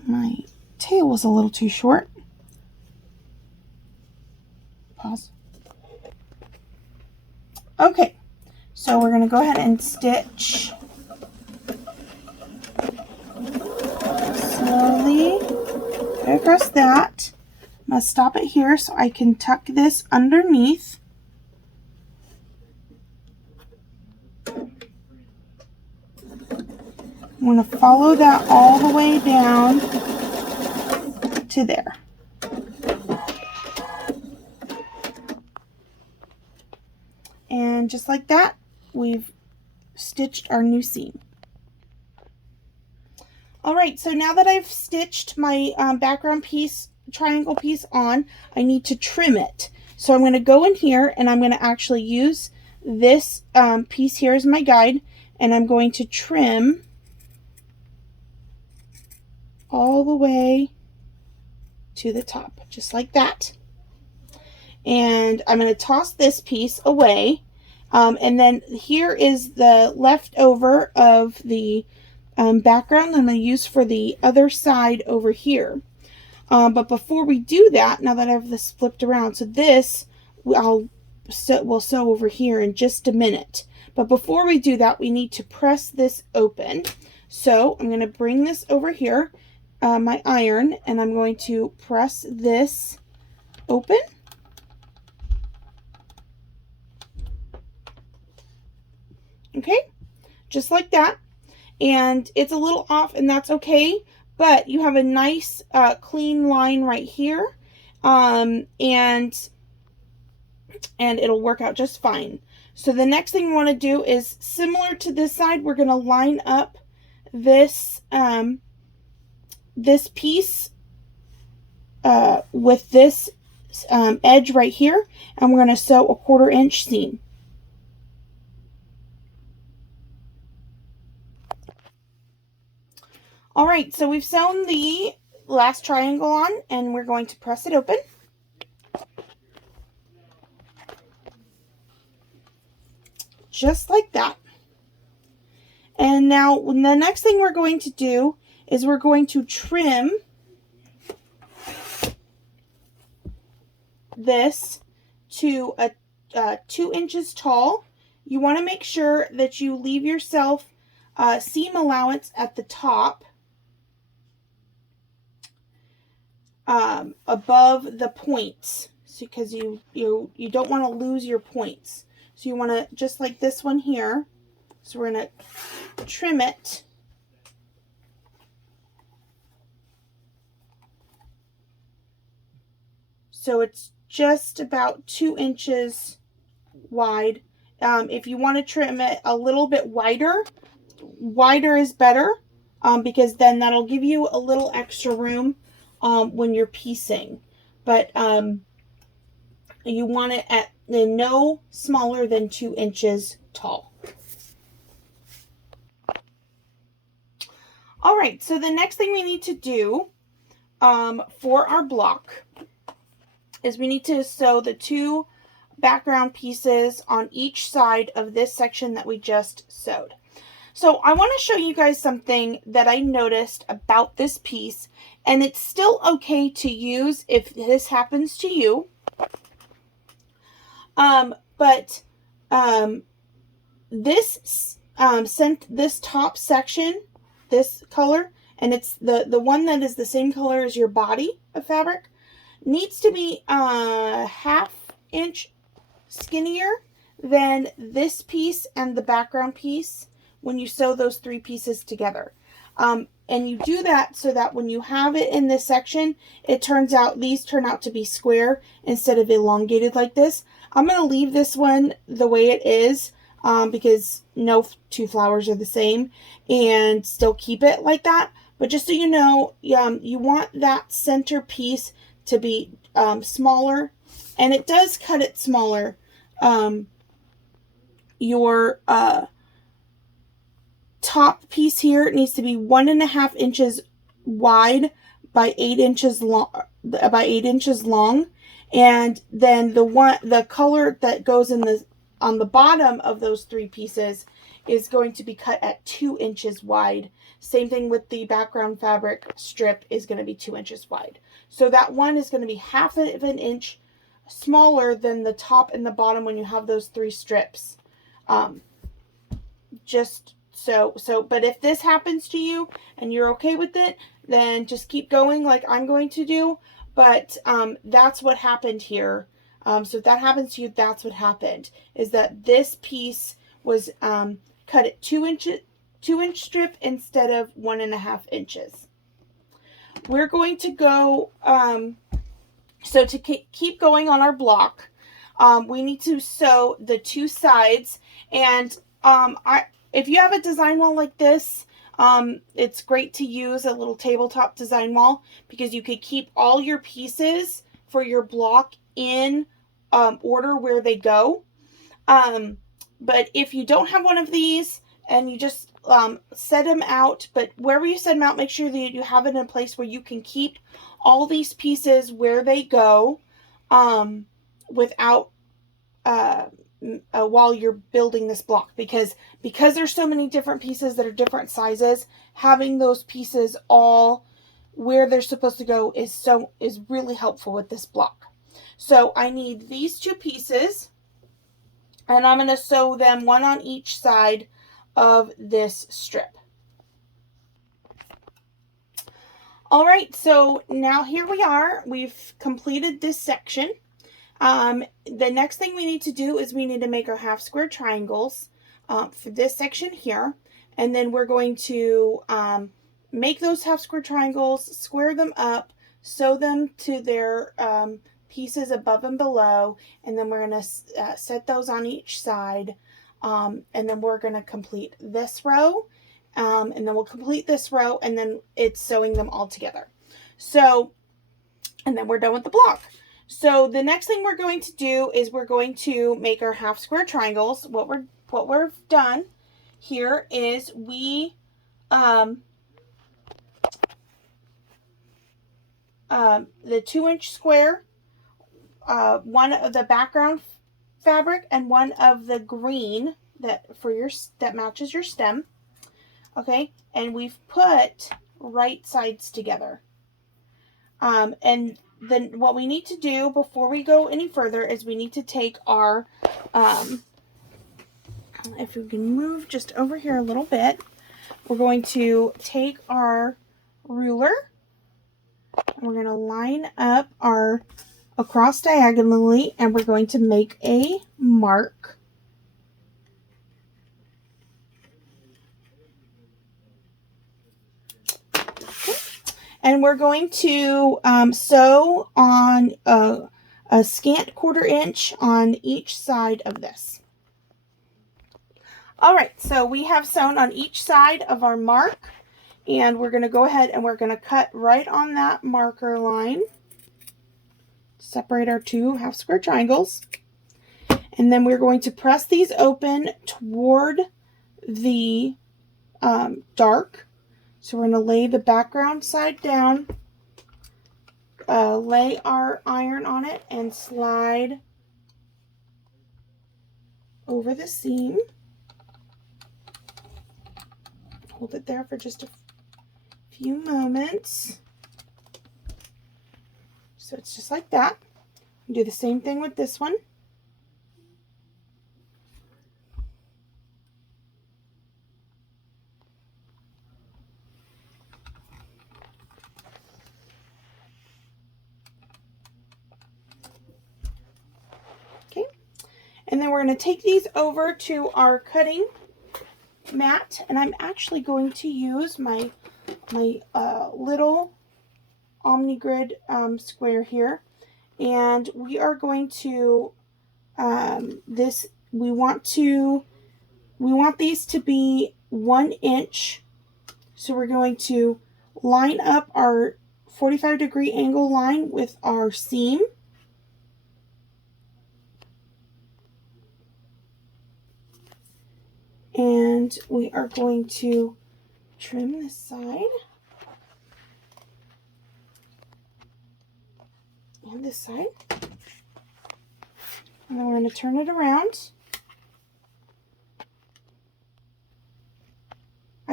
my tail was a little too short. Pause. Okay, so we're going to go ahead and stitch slowly across that. I'm going to stop it here so I can tuck this underneath. I'm going to follow that all the way down to there. And just like that, we've stitched our new seam. All right, so now that I've stitched my background piece, triangle piece on, I need to trim it. So I'm going to go in here and I'm going to actually use this piece here as my guide, and I'm going to trim all the way to the top, just like that. And I'm going to toss this piece away. And then here is the leftover of the background I'm going to use for the other side over here. But before we do that, now that I have this flipped around, so this we'll sew over here in just a minute. But before we do that, we need to press this open. So I'm going to bring this over here, my iron, and I'm going to press this open. Okay, just like that. And it's a little off, and that's okay, but you have a nice clean line right here, and it'll work out just fine. So the next thing we want to do is similar to this side. We're going to line up this this piece with this edge right here, and we're going to sew a 1/4 inch seam. All right, so we've sewn the last triangle on, and we're going to press it open. Just like that. And now the next thing we're going to do is we're going to trim this to a 2 inches tall. You want to make sure that you leave yourself seam allowance at the top, above the points, because you don't want to lose your points. So you want to, just like this one here, so we're going to trim it so it's just about 2 inches wide. If you want to trim it a little bit wider is better, because then that'll give you a little extra room when you're piecing. But you want it at no smaller than 2 inches tall. All right, so the next thing we need to do for our block is we need to sew the 2 background pieces on each side of this section that we just sewed. So I want to show you guys something that I noticed about this piece, and it's still okay to use if this happens to you. This top section, this color, and it's the one that is the same color as your body of fabric, needs to be a 1/2 inch skinnier than this piece and the background piece when you sew those 3 pieces together. And you do that so that when you have it in this section, these turn out to be square instead of elongated like this. I'm going to leave this one the way it is, because no 2 flowers are the same, and still keep it like that. But just so you know, you want that center piece to be smaller, and it does cut it smaller. Your top piece here needs to be 1.5 inches wide by 8 inches long, and then the color that goes on the bottom of those 3 pieces is going to be cut at 2 inches wide. Same thing with the background fabric strip is going to be 2 inches wide. So that one is going to be half of an inch smaller than the top and the bottom when you have those 3 strips. Just so, but if this happens to you and you're okay with it, then just keep going like I'm going to do. But that's what happened here. So if that happens to you, that's what happened, is that this piece was cut at 2-inch strip instead of 1.5 inches. We're going to go, so to keep going on our block, we need to sew the 2 sides. And if you have a design wall like this, it's great to use a little tabletop design wall, because you could keep all your pieces for your block in order where they go. But if you don't have one of these and you just set them out, but wherever you set them out, make sure that you have it in a place where you can keep all these pieces where they go without while you're building this block, because there's so many different pieces that are different sizes, having those pieces all where they're supposed to go is really helpful with this block. So I need these 2 pieces, and I'm going to sew them one on each side of this strip. All right, so now here we are. We've completed this section. The next thing we need to do is we need to make our half square triangles for this section here. And then we're going to make those half square triangles, square them up, sew them to their pieces above and below, and then we're going to set those on each side. And then we're going to complete this row, and then we'll complete this row, and then it's sewing them all together. So, and then we're done with the block. So the next thing we're going to do is we're going to make our half square triangles. What we've done here is we the 2-inch square, one of the background fabric and one of the green that matches your stem. Okay, and we've put right sides together. And then what we need to do before we go any further is we need to take our, if we can move just over here a little bit, we're going to take our ruler and we're going to line up our across diagonally, and we're going to make a mark. And we're going to sew on a scant 1/4 inch on each side of this. All right, so we have sewn on each side of our mark, and we're going to go ahead and we're going to cut right on that marker line, separate our 2 half square triangles, and then we're going to press these open toward the dark. So we're going to lay the background side down, lay our iron on it, and slide over the seam. Hold it there for just a few moments. So it's just like that. Do the same thing with this one. Okay, and then we're going to take these over to our cutting mat, and I'm actually going to use my little OmniGrid square here, and we are going to we want these to be 1 inch, so we're going to line up our 45-degree angle line with our seam. And we are going to trim this side and this side. And then we're going to turn it around. I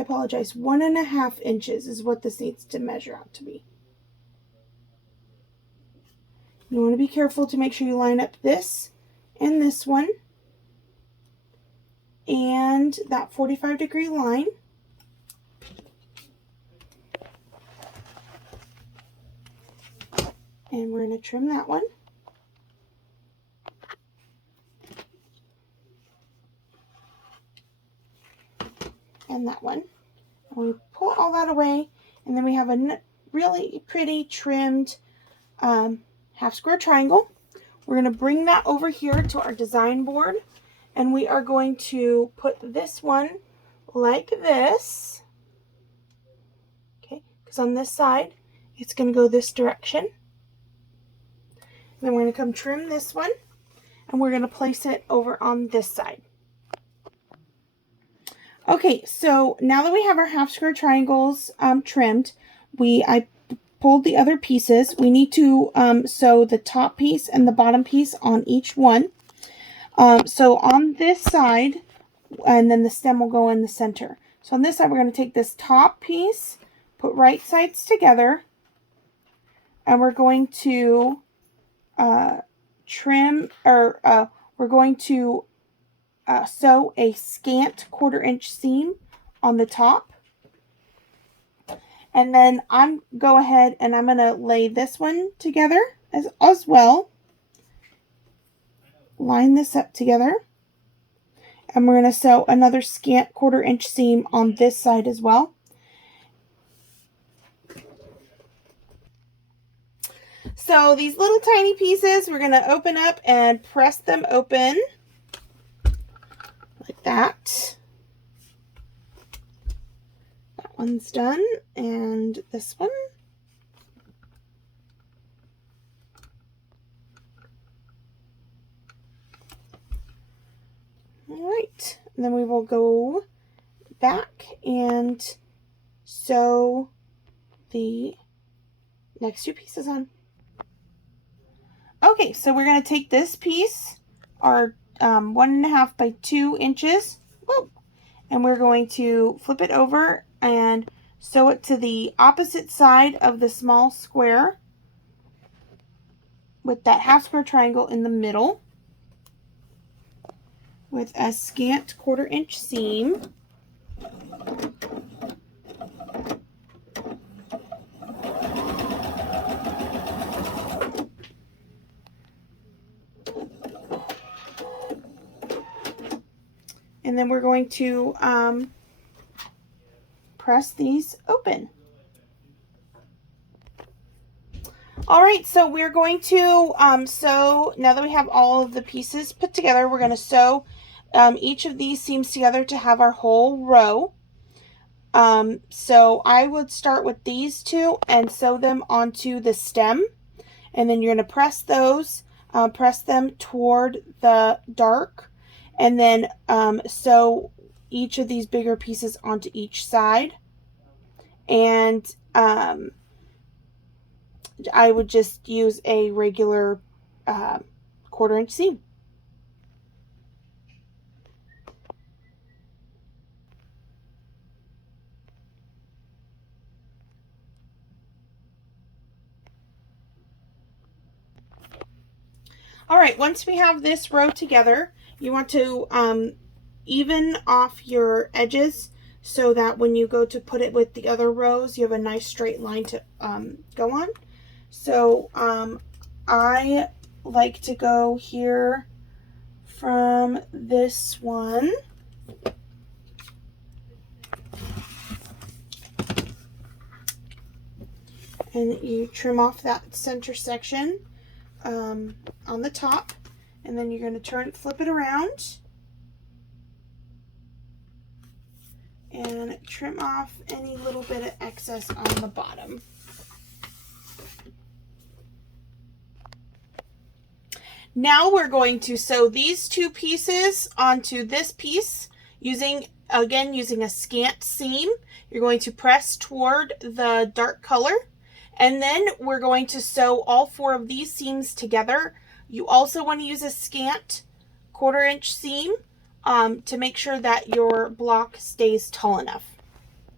apologize, 1.5 inches is what this needs to measure out to be. You want to be careful to make sure you line up this and this one and that 45-degree line. And we're going to trim that one. And that one. And we pull all that away, and then we have a really pretty trimmed half square triangle. We're going to bring that over here to our design board, and we are going to put this one like this. Okay, because on this side, it's going to go this direction. Then we're going to come trim this one, and we're going to place it over on this side. Okay, so now that we have our half square triangles trimmed, I pulled the other pieces. We need to sew the top piece and the bottom piece on each one. So on this side, and then the stem will go in the center. So on this side, we're going to take this top piece, put right sides together, and we're going to we're going to sew a scant 1/4 inch seam on the top. And then go ahead and I'm going to lay this one together as well. Line this up together. And we're going to sew another scant 1/4 inch seam on this side as well. So these little tiny pieces, we're going to open up and press them open like that. That one's done, and this one. All right, and then we will go back and sew the next 2 pieces on. Okay, so we're going to take this piece, our 1.5 by 2 inches, and we're going to flip it over and sew it to the opposite side of the small square with that half square triangle in the middle with a scant 1/4 inch seam. And then we're going to press these open. All right, so we're going to sew, now that we have all of the pieces put together, we're going to sew each of these seams together to have our whole row. So I would start with these 2 and sew them onto the stem. And then you're going to press those, press them toward the dark. And then sew each of these bigger pieces onto each side. And I would just use a regular 1/4 inch seam. All right, once we have this row together, you want to even off your edges so that when you go to put it with the other rows, you have a nice straight line to go on. So I like to go here from this one. And you trim off that center section on the top. And then you're going to flip it around and trim off any little bit of excess on the bottom. Now we're going to sew these 2 pieces onto this piece using a scant seam. You're going to press toward the dark color, and then we're going to sew all 4 of these seams together. You also want to use a scant 1/4 inch seam to make sure that your block stays tall enough.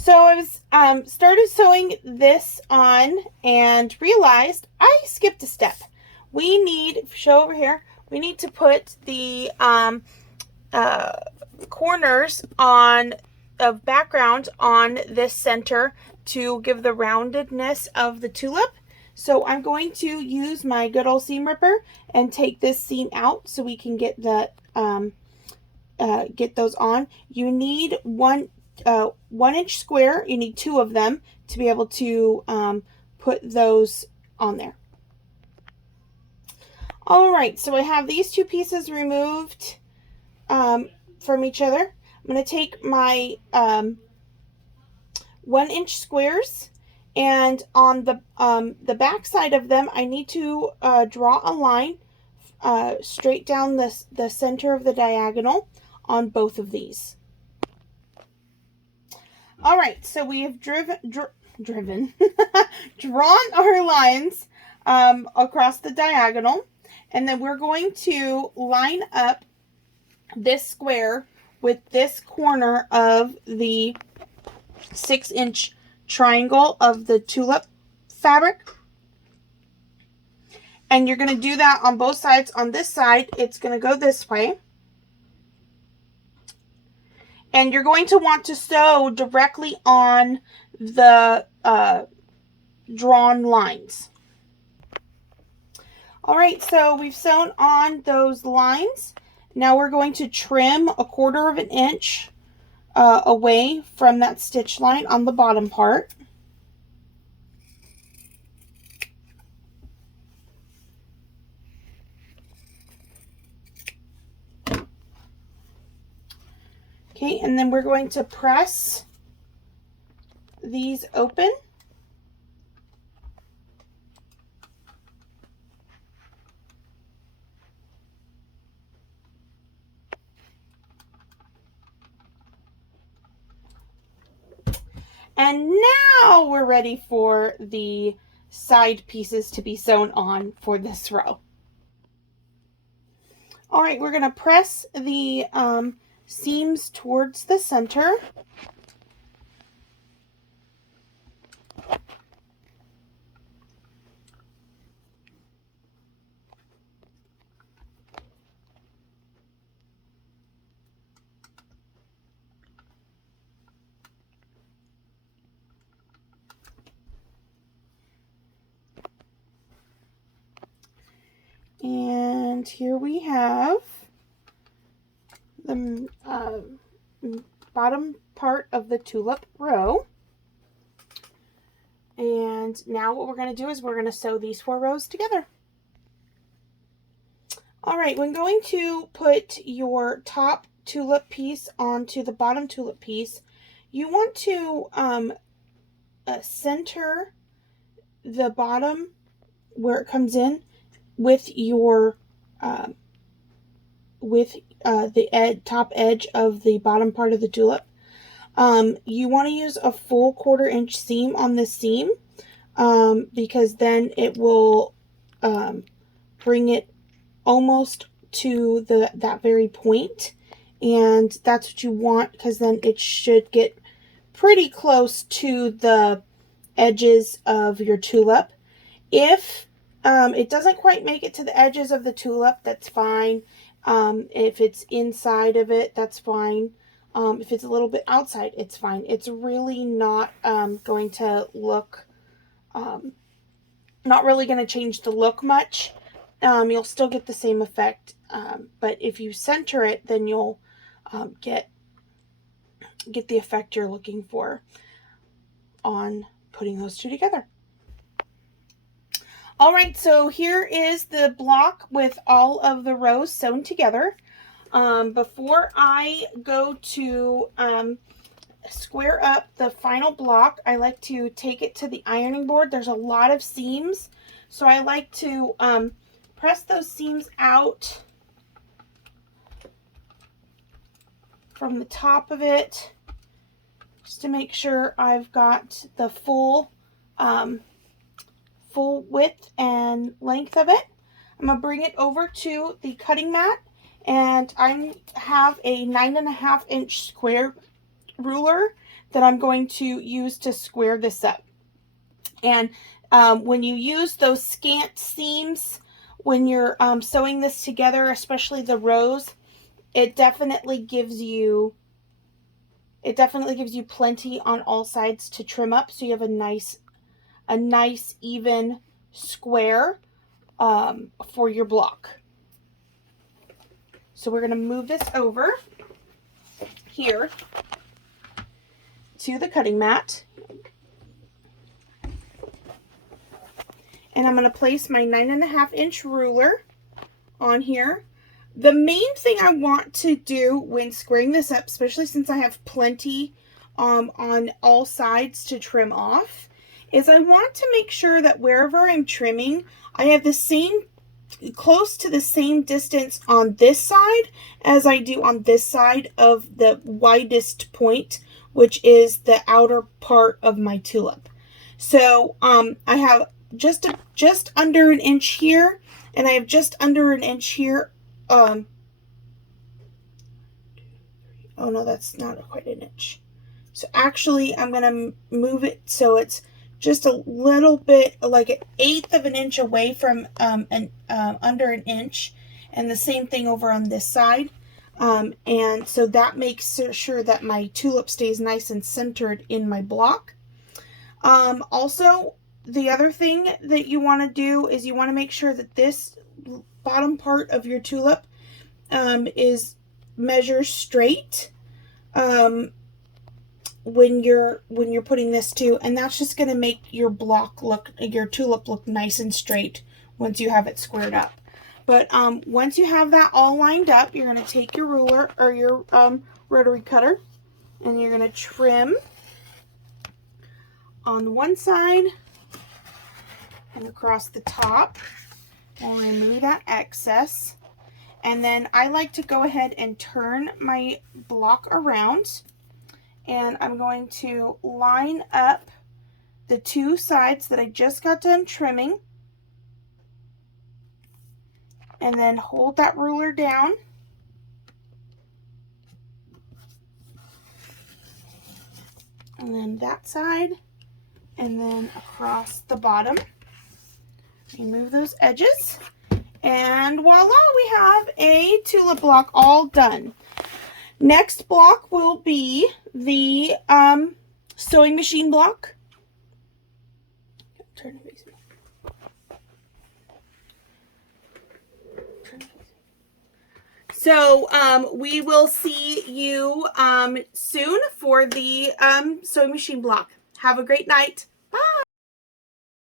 So I was started sewing this on and realized I skipped a step. We need, show over here, we need to put the corners on of background on this center to give the roundedness of the tulip. So I'm going to use my good old seam ripper and take this seam out so we can get the get those on. You need 1 inch square. You need 2 of them to be able to put those on there. All right, so I have these 2 pieces removed from each other. I'm going to take my 1 inch squares, and on the back side of them, I need to draw a line straight down the center of the diagonal on both of these. All right, so we have drawn our lines across the diagonal, and then we're going to line up this square with this corner of the 6-inch triangle of the tulip fabric. And you're going to do that on both sides. On this side, it's going to go this way. And you're going to want to sew directly on the drawn lines. All right, so we've sewn on those lines. Now we're going to trim 1/4 of an inch away from that stitch line on the bottom part. Okay, and then we're going to press these open. And now we're ready for the side pieces to be sewn on for this row. All right, we're going to press the seams towards the center. And here we have the bottom part of the tulip row. And now what we're going to do is we're going to sew these 4 rows together. All right, when going to put your top tulip piece onto the bottom tulip piece, you want to center the bottom where it comes in with your the top edge of the bottom part of the tulip. You want to use a full 1/4 inch seam on this seam because then it will bring it almost to that very point, and that's what you want, because then it should get pretty close to the edges of your tulip. If it doesn't quite make it to the edges of the tulip, that's fine. If it's inside of it, that's fine. If it's a little bit outside, it's fine. It's really not going to look, not really going to change the look much. You'll still get the same effect, but if you center it, then you'll get the effect you're looking for on putting those 2 together. All right, so here is the block with all of the rows sewn together. Before I go to square up the final block, I like to take it to the ironing board. There's a lot of seams, so I like to press those seams out from the top of it, just to make sure I've got the full width and length of it. I'm going to bring it over to the cutting mat, and I have a 9.5 inch square ruler that I'm going to use to square this up. And when you use those scant seams, when you're sewing this together, especially the rows, it definitely gives you plenty on all sides to trim up, so you have a nice even square for your block. So we're going to move this over here to the cutting mat. And I'm going to place my 9.5-inch ruler on here. The main thing I want to do when squaring this up, especially since I have plenty on all sides to trim off, is I want to make sure that wherever I'm trimming, I have close to the same distance on this side as I do on this side of the widest point, which is the outer part of my tulip. So I have just under an inch here, and I have just under an inch here. Oh no, that's not quite an inch. So actually I'm going to move it so it's just a little bit, like 1/8 of an inch away from under an inch, and the same thing over on this side. And so that makes sure that my tulip stays nice and centered in my block. Also, the other thing that you want to do is you want to make sure that this bottom part of your tulip is measure straight when you're putting this too, and that's just going to make your tulip look nice and straight once you have it squared up. But once you have that all lined up, you're going to take your ruler or your rotary cutter, and you're going to trim on one side and across the top. We'll remove that excess. And then I like to go ahead and turn my block around, and I'm going to line up the two sides that I just got done trimming, and then hold that ruler down. And then that side, and then across the bottom. Remove those edges. And voila, we have a tulip block all done. Next block will be the sewing machine block. Turn it facing. So we will see you soon for the sewing machine block. Have a great night. Bye.